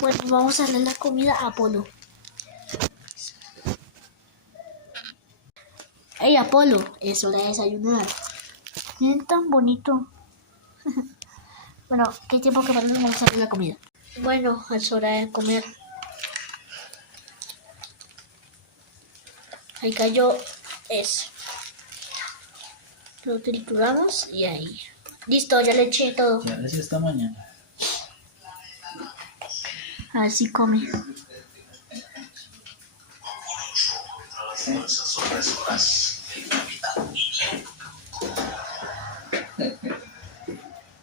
Bueno, vamos a darle la comida a Apolo. ¡Hey, Apolo! Es hora de desayunar. Miren tan bonito. Bueno, ¿qué tiempo que pasa? Vamos a darle la comida. Bueno, es hora de comer. Ahí cayó eso. Lo trituramos y ahí. Listo, ya le eché todo. Ya les esta mañana. A ver si come.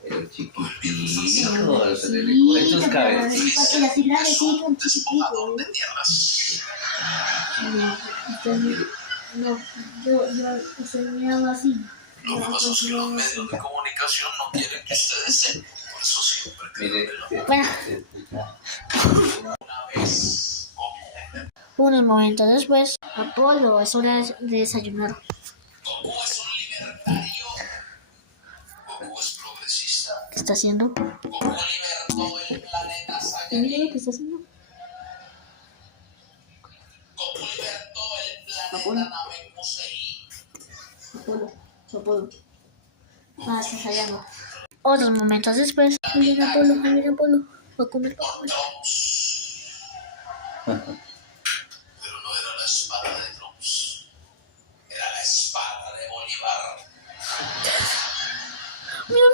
El chiquitito, se le cogen sus cabecitas. No, yo enseñaba así. Lo que pasa es que los medios de comunicación no quieren que ustedes sean. Por eso siempre Bueno. Unos momentos después, Apolo, es hora de desayunar. Goku es un libertario. Goku es progresista. ¿Qué está haciendo? Goku libertó el planeta ¿Qué está haciendo? Goku libertó el planeta Apolo. Namekusei. Apolo. Ah, está fallando. Otros momentos después, ahí viene Apolo. Va a comer. Pero no era la espada de Trunks. Era la espada de Bolívar. Mira.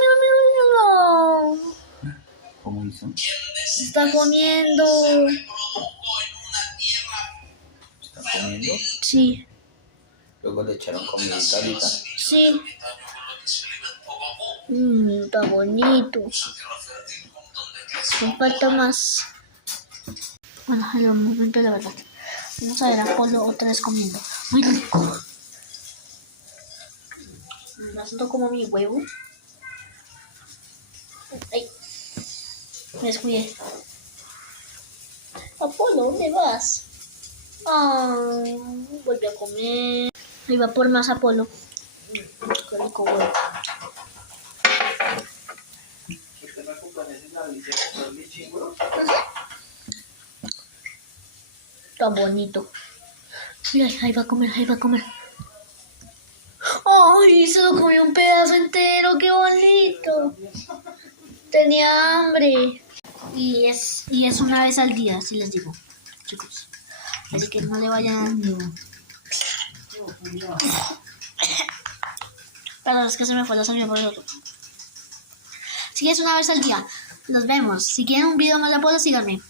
¿Cómo hizo? Se está comiendo. Se reprodujo en una tierra. ¿Está comiendo? Sí. Luego le echaron comida ahorita. Sí. Está bonito. Me falta más. Bueno, en un momento la verdad. Vamos a ver a Apolo otra vez comiendo. Muy rico. Me siento como mi huevo. Ay. Me descuidé. Apolo, ¿dónde vas? Volví a comer. Ahí va por más Apolo. Qué rico huevo. Tan bonito. Mira, ahí va a comer. ¡Ay! Se lo comió un pedazo entero, qué bonito. Tenía hambre. Y es una vez al día, así les digo, chicos. Así que no le vayan dando. Perdón, es que se me fue la sangre por el otro. Si es una vez al día. Los vemos. Si quieren un video más de Apolo, síganme.